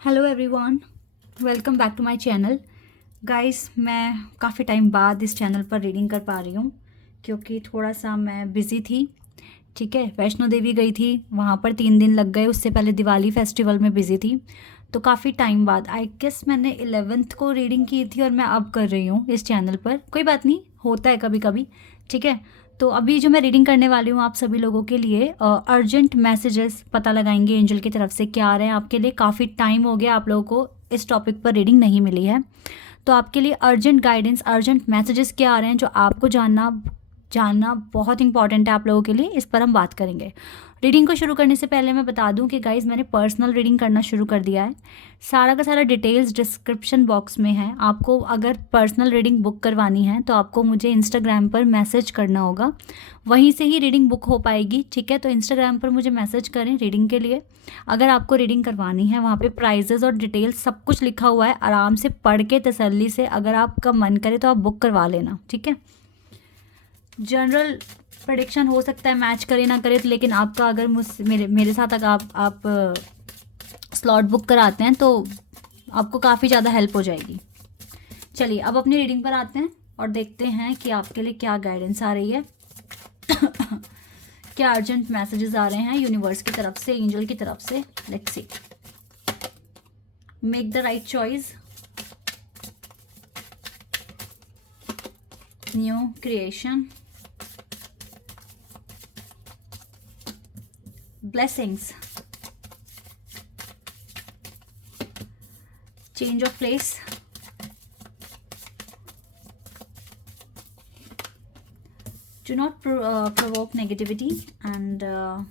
Hello everyone, welcome back to my channel. Guys, मैं काफ़ी time बाद इस चैनल पर रीडिंग कर पा रही हूँ क्योंकि थोड़ा सा मैं बिज़ी थी। ठीक है, वैष्णो देवी गई थी, वहाँ पर 3 दिन लग गए। उससे पहले दिवाली फेस्टिवल में बिज़ी थी, तो काफ़ी टाइम बाद आई गेस मैंने 11th को रीडिंग की थी और मैं अब कर रही हूँ इस चैनल पर। कोई बात नहीं, होता है कभी कभी। ठीक है, तो अभी जो मैं रीडिंग करने वाली हूँ आप सभी लोगों के लिए अर्जेंट मैसेजेस पता लगाएंगे एंजल की तरफ से क्या आ रहे हैं आपके लिए। काफ़ी टाइम हो गया आप लोगों को इस टॉपिक पर रीडिंग नहीं मिली है, तो आपके लिए अर्जेंट गाइडेंस, अर्जेंट मैसेजेस क्या आ रहे हैं जो आपको जानना जानना बहुत इंपॉर्टेंट है आप लोगों के लिए, इस पर हम बात करेंगे। रीडिंग को शुरू करने से पहले मैं बता दूं कि गाइज़ मैंने पर्सनल रीडिंग करना शुरू कर दिया है। सारा का सारा डिटेल्स डिस्क्रिप्शन बॉक्स में है। आपको अगर पर्सनल रीडिंग बुक करवानी है तो आपको मुझे इंस्टाग्राम पर मैसेज करना होगा, वहीं से ही रीडिंग बुक हो पाएगी। ठीक है, तो इंस्टाग्राम पर मुझे मैसेज करें रीडिंग के लिए अगर आपको रीडिंग करवानी है। वहाँ पे प्राइजेज़ और डिटेल्स सब कुछ लिखा हुआ है, आराम से पढ़ के तसल्ली से अगर आपका मन करे तो आप बुक करवा लेना। ठीक है, जनरल प्रेडिक्शन हो सकता है मैच करे ना करे, लेकिन आपका अगर मेरे मेरे साथ अगर आप स्लॉट बुक कराते हैं तो आपको काफ़ी ज़्यादा हेल्प हो जाएगी। चलिए अब अपनी रीडिंग पर आते हैं और देखते हैं कि आपके लिए क्या गाइडेंस आ रही है क्या अर्जेंट मैसेजेस आ रहे हैं यूनिवर्स की तरफ से, एंजल की तरफ से। Let's see. Make the right choice, new creation, blessings, change of place, do not provoke negativity, and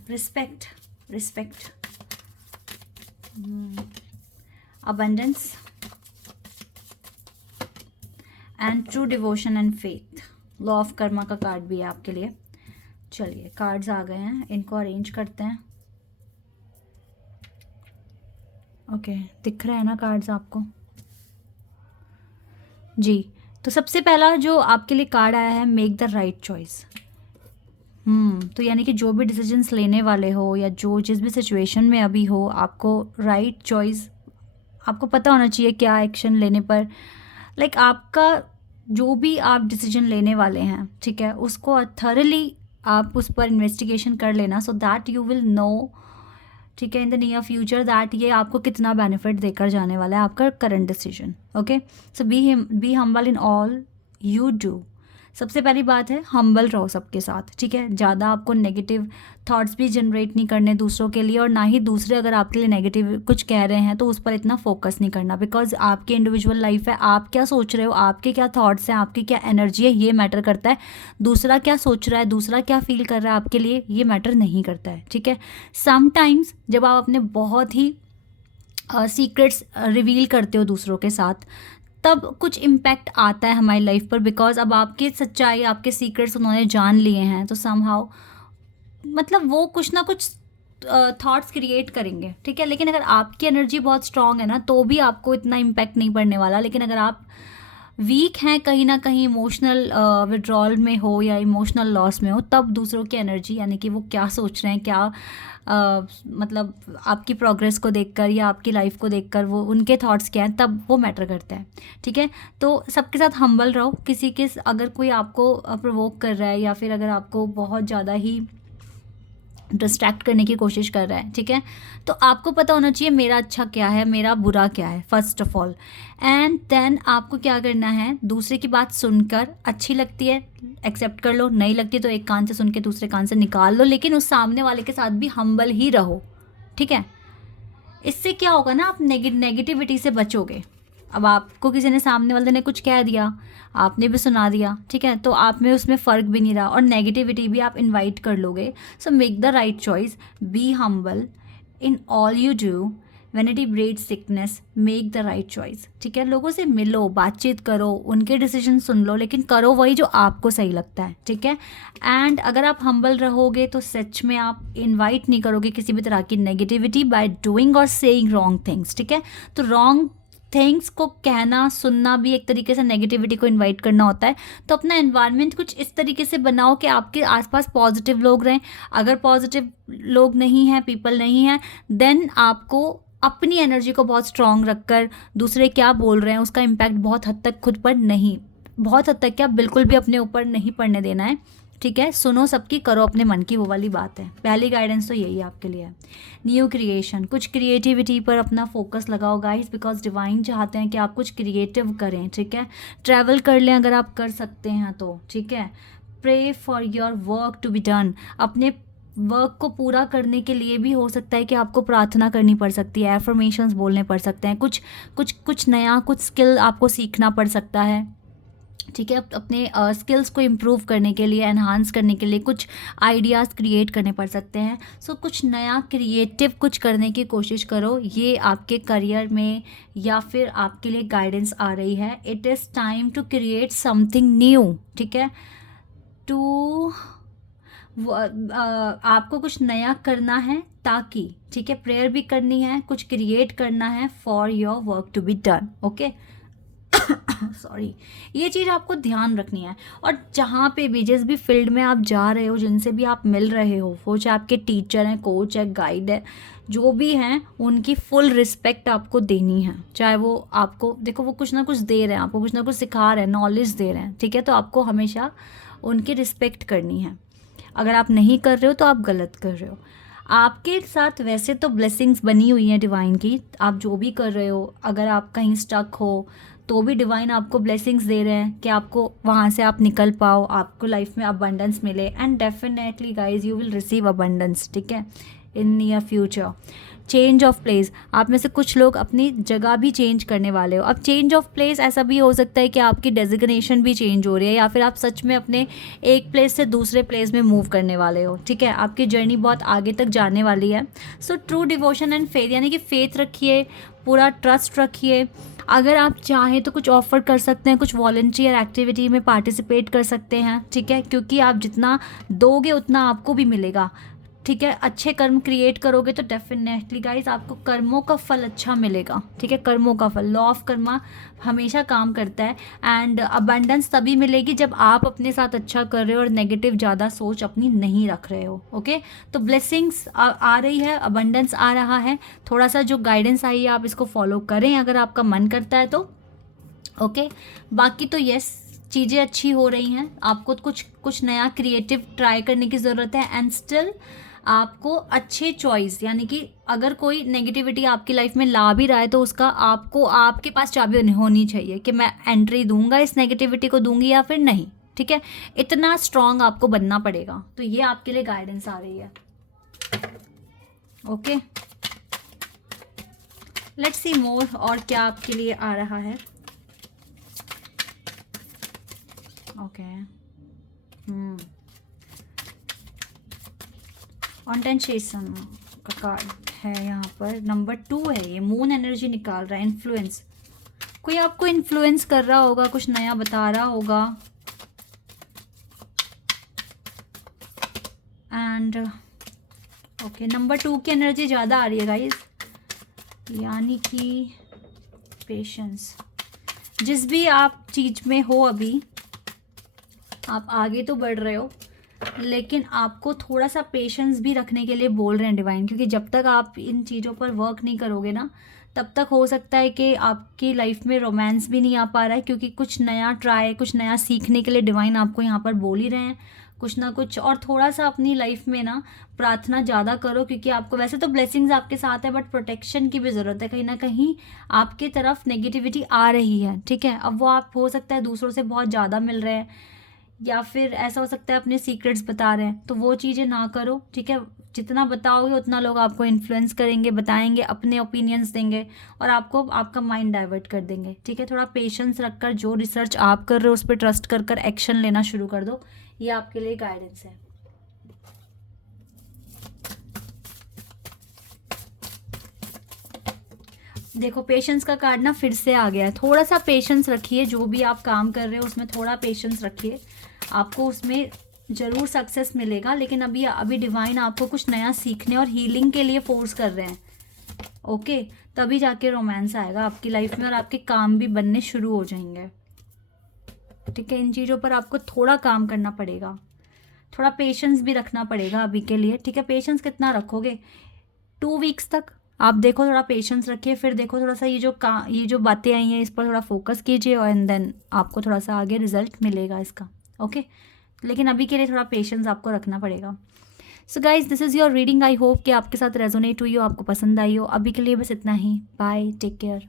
respect, abundance, and true devotion and faith। Law of Karma का कार्ड भी है आपके लिए। चलिए कार्ड्स आ गए हैं, इनको अरेंज करते हैं। ओके, दिख रहा है ना कार्ड्स आपको? जी, तो सबसे पहला जो आपके लिए कार्ड आया है, मेक द राइट चॉइस। तो यानी कि जो भी डिसीजंस लेने वाले हो या जो जिस भी सिचुएशन में अभी हो, आपको राइट चॉइस, आपको पता होना चाहिए क्या एक्शन लेने पर, लाइक आपका जो भी आप डिसीजन लेने वाले हैं, ठीक है, उसको थॉरली आप उस पर इन्वेस्टिगेशन कर लेना, so that you will know, ठीक है, in the near future that ये आपको कितना बेनिफिट देकर जाने वाला है आपका current decision. Okay, so be humble in all you do. सबसे पहली बात है, हम्बल रहो सबके साथ। ठीक है, ज़्यादा आपको नेगेटिव थॉट्स भी जनरेट नहीं करने दूसरों के लिए, और ना ही दूसरे अगर आपके लिए नेगेटिव कुछ कह रहे हैं तो उस पर इतना फोकस नहीं करना, बिकॉज आपकी इंडिविजुअल लाइफ है। आप क्या सोच रहे हो, आपके क्या थॉट्स हैं, आपकी क्या एनर्जी है, ये मैटर करता है। दूसरा क्या सोच रहा है, दूसरा क्या फील कर रहा है आपके लिए, ये मैटर नहीं करता है। ठीक है, समटाइम्स जब आप अपने बहुत ही सीक्रेट्स रिवील करते हो दूसरों के साथ, तब कुछ इम्पैक्ट आता है हमारी लाइफ पर, बिकॉज अब आपकी सच्चाई, आपके सीक्रेट्स उन्होंने जान लिए हैं, तो समहाउ मतलब वो कुछ ना कुछ थॉट्स क्रिएट करेंगे। ठीक है, लेकिन अगर आपकी एनर्जी बहुत स्ट्रांग है ना, तो भी आपको इतना इम्पैक्ट नहीं पड़ने वाला। लेकिन अगर आप वीक हैं, कहीं ना कहीं इमोशनल विड्रॉल में हो या इमोशनल लॉस में हो, तब दूसरों की एनर्जी, यानी कि वो क्या सोच रहे हैं, क्या मतलब आपकी प्रोग्रेस को देखकर या आपकी लाइफ को देखकर वो उनके थॉट्स क्या हैं, तब वो मैटर करता है। ठीक है, तो सबके साथ हम्बल रहो। किसी के अगर कोई आपको प्रोवोक कर रहा है या फिर अगर आपको बहुत ज़्यादा ही डिस्ट्रैक्ट करने की कोशिश कर रहा है, ठीक है, तो आपको पता होना चाहिए मेरा अच्छा क्या है, मेरा बुरा क्या है, first of all. And then आपको क्या करना है, दूसरे की बात सुनकर, अच्छी लगती है एक्सेप्ट कर लो, नहीं लगती तो एक कान से सुन के दूसरे कान से निकाल लो, लेकिन उस सामने वाले के साथ भी हम्बल ही रहो। ठीक है, इससे क्या होगा ना, आप नेगेटिविटी से बचोगे। अब आपको किसी ने, सामने वाले ने कुछ कह दिया, आपने भी सुना दिया, ठीक है, तो आप में उसमें फ़र्क भी नहीं रहा और नेगेटिविटी भी आप इनवाइट कर लोगे। So make the right choice, B humble in all you do, when it breeds sickness, make the right choice. ठीक है, लोगों से मिलो, बातचीत करो, उनके डिसीजन सुन लो, लेकिन करो वही जो आपको सही लगता है। ठीक है, एंड अगर आप हम्बल रहोगे तो सच में आप इनवाइट नहीं करोगे किसी भी तरह की नेगेटिविटी बाय डूइंग और सेइंग रॉन्ग थिंग्स। ठीक है, तो रॉन्ग थिंग्स को कहना, सुनना भी एक तरीके से नेगेटिविटी को इनवाइट करना होता है। तो अपना एनवायरनमेंट कुछ इस तरीके से बनाओ कि आपके आसपास पॉजिटिव लोग रहें। अगर पॉजिटिव लोग नहीं हैं, पीपल नहीं हैं, देन आपको अपनी एनर्जी को बहुत स्ट्रांग रखकर दूसरे क्या बोल रहे हैं उसका इम्पैक्ट बहुत हद तक खुद पर नहीं, बहुत हद तक क्या बिल्कुल भी अपने ऊपर नहीं पड़ने देना है, ठीक है। सुनो सबकी, करो अपने मन की, वो वाली बात है। पहली गाइडेंस तो यही आपके लिए है। न्यू क्रिएशन, कुछ क्रिएटिविटी पर अपना फोकस लगाओ गाइस, बिकॉज डिवाइन चाहते हैं कि आप कुछ क्रिएटिव करें, ठीक है। ट्रैवल कर लें अगर आप कर सकते हैं तो, ठीक है। Pray for your work to be done, अपने वर्क को पूरा करने के लिए भी हो सकता है कि आपको प्रार्थना करनी पड़ सकती है, एफर्मेशंस बोलने पड़ सकते हैं, कुछ नया, कुछ स्किल आपको सीखना पड़ सकता है, ठीक है। अपने स्किल्स को इम्प्रूव करने के लिए, एनहांस करने के लिए कुछ आइडियाज़ क्रिएट करने पड़ सकते हैं। सो कुछ नया क्रिएटिव कुछ करने की कोशिश करो, ये आपके करियर में या फिर आपके लिए गाइडेंस आ रही है। It is time to create something new, ठीक है। टू आपको कुछ नया करना है ताकि, ठीक है, प्रेयर भी करनी है, कुछ क्रिएट करना है for your work to be done, okay. Sorry, ये चीज़ आपको ध्यान रखनी है। और जहाँ पे भी, जिस भी फील्ड में आप जा रहे हो, जिनसे भी आप मिल रहे हो, वो चाहे आपके टीचर हैं, कोच है, गाइड है, जो भी हैं, उनकी फुल रिस्पेक्ट आपको देनी है। चाहे वो आपको, देखो वो कुछ ना कुछ दे रहे हैं आपको, कुछ ना कुछ सिखा रहे हैं, नॉलेज दे रहे हैं, ठीक है। तो आपको हमेशा उनकी रिस्पेक्ट करनी है। अगर आप नहीं कर रहे हो तो आप गलत कर रहे हो। आपके साथ वैसे तो ब्लेसिंग्स बनी हुई हैं डिवाइन की, आप जो भी कर रहे हो, अगर आप कहीं स्टक हो तो भी डिवाइन आपको ब्लेसिंग्स दे रहे हैं कि आपको वहाँ से आप निकल पाओ, आपको लाइफ में अबंडेंस मिले। And definitely guys you will receive abundance, ठीक है, in near future. Change of place, आप में से कुछ लोग अपनी जगह भी चेंज करने वाले हो। अब चेंज ऑफ प्लेस ऐसा भी हो सकता है कि आपकी डेजिग्नेशन भी चेंज हो रही है, या फिर आप सच में अपने एक प्लेस से दूसरे प्लेस में मूव करने वाले हो, ठीक है। आपकी जर्नी बहुत आगे तक जाने वाली है। So true devotion and faith, यानी कि फेथ रखिए, पूरा ट्रस्ट रखिए। अगर आप चाहें तो कुछ ऑफ़र कर सकते हैं, कुछ वॉलंटियर एक्टिविटी में पार्टिसिपेट कर सकते हैं, ठीक है, क्योंकि आप जितना दोगे उतना आपको भी मिलेगा, ठीक है। अच्छे कर्म क्रिएट करोगे तो डेफिनेटली गाइस आपको कर्मों का फल अच्छा मिलेगा, ठीक है। कर्मों का फल, लॉ ऑफ कर्मा हमेशा काम करता है। एंड अबंडेंस तभी मिलेगी जब आप अपने साथ अच्छा कर रहे हो और नेगेटिव ज़्यादा सोच अपनी नहीं रख रहे हो, ओके। तो ब्लेसिंग्स आ रही है, अबंडेंस आ रहा है। थोड़ा सा जो गाइडेंस आई है आप इसको फॉलो करें अगर आपका मन करता है तो, ओके। बाकी तो यस, चीज़ें अच्छी हो रही हैं। आपको कुछ नया क्रिएटिव ट्राई करने की ज़रूरत है। एंड स्टिल आपको अच्छे चॉइस, यानी कि अगर कोई नेगेटिविटी आपकी लाइफ में ला भी रहा है तो उसका आपको, आपके पास चाबी होनी चाहिए कि मैं एंट्री दूंगा, इस नेगेटिविटी को दूंगी या फिर नहीं, ठीक है। इतना स्ट्रांग आपको बनना पड़ेगा। तो ये आपके लिए गाइडेंस आ रही है, ओके। लेट्स सी मोर, और क्या आपके लिए आ रहा है, ओके। ऑन्टेंशेशन का कार्ड है यहाँ पर, नंबर 2 है ये। मून एनर्जी निकाल रहा है, इन्फ्लुएंस। कोई आपको इन्फ्लुएंस कर रहा होगा, कुछ नया बता रहा होगा। एंड ओके, नंबर 2 की एनर्जी ज़्यादा आ रही है गाइस, यानी कि पेशेंस। जिस भी आप चीज़ में हो अभी, आप आगे तो बढ़ रहे हो, लेकिन आपको थोड़ा सा पेशेंस भी रखने के लिए बोल रहे हैं डिवाइन, क्योंकि जब तक आप इन चीज़ों पर वर्क नहीं करोगे ना, तब तक हो सकता है कि आपकी लाइफ में रोमांस भी नहीं आ पा रहा है, क्योंकि कुछ नया ट्राई, कुछ नया सीखने के लिए डिवाइन आपको यहाँ पर बोल ही रहे हैं कुछ ना कुछ। और थोड़ा सा अपनी लाइफ में ना प्रार्थना ज़्यादा करो, क्योंकि आपको वैसे तो ब्लेसिंग्स आपके साथ है, बट प्रोटेक्शन की भी ज़रूरत है। कहीं ना कहीं आपकी तरफ नेगेटिविटी आ रही है, ठीक है। अब वो आप हो सकता है दूसरों से बहुत ज़्यादा मिल रहे हैं, या फिर ऐसा हो सकता है अपने सीक्रेट्स बता रहे हैं, तो वो चीज़ें ना करो, ठीक है। जितना बताओगे उतना लोग आपको इन्फ्लुएंस करेंगे, बताएंगे, अपने ओपिनियंस देंगे और आपको आपका माइंड डाइवर्ट कर देंगे, ठीक है। थोड़ा पेशेंस रखकर जो रिसर्च आप कर रहे हो उस पर ट्रस्ट कर कर एक्शन लेना शुरू कर दो। ये आपके लिए गाइडेंस है। देखो पेशेंस का कार्ड ना फिर से आ गया है। थोड़ा सा पेशेंस रखिए, जो भी आप काम कर रहे हो उसमें थोड़ा पेशेंस रखिए, आपको उसमें ज़रूर सक्सेस मिलेगा। लेकिन अभी डिवाइन आपको कुछ नया सीखने और हीलिंग के लिए फोर्स कर रहे हैं, ओके। तभी जाके रोमांस आएगा आपकी लाइफ में और आपके काम भी बनने शुरू हो जाएंगे, ठीक है। इन चीज़ों पर आपको थोड़ा काम करना पड़ेगा, थोड़ा पेशेंस भी रखना पड़ेगा अभी के लिए, ठीक है। पेशेंस कितना रखोगे, 2 वीक्स तक, आप देखो, थोड़ा पेशेंस रखिए, फिर देखो थोड़ा सा ये जो बातें आई हैं इस पर थोड़ा फोकस कीजिए, और एंड देन आपको थोड़ा सा आगे रिजल्ट मिलेगा इसका। ओके, लेकिन अभी के लिए थोड़ा पेशेंस आपको रखना पड़ेगा। So guys, this is your reading. I hope कि आपके साथ रेजोनेट हुई हो, आपको पसंद आई हो। अभी के लिए बस इतना ही। Bye, take care.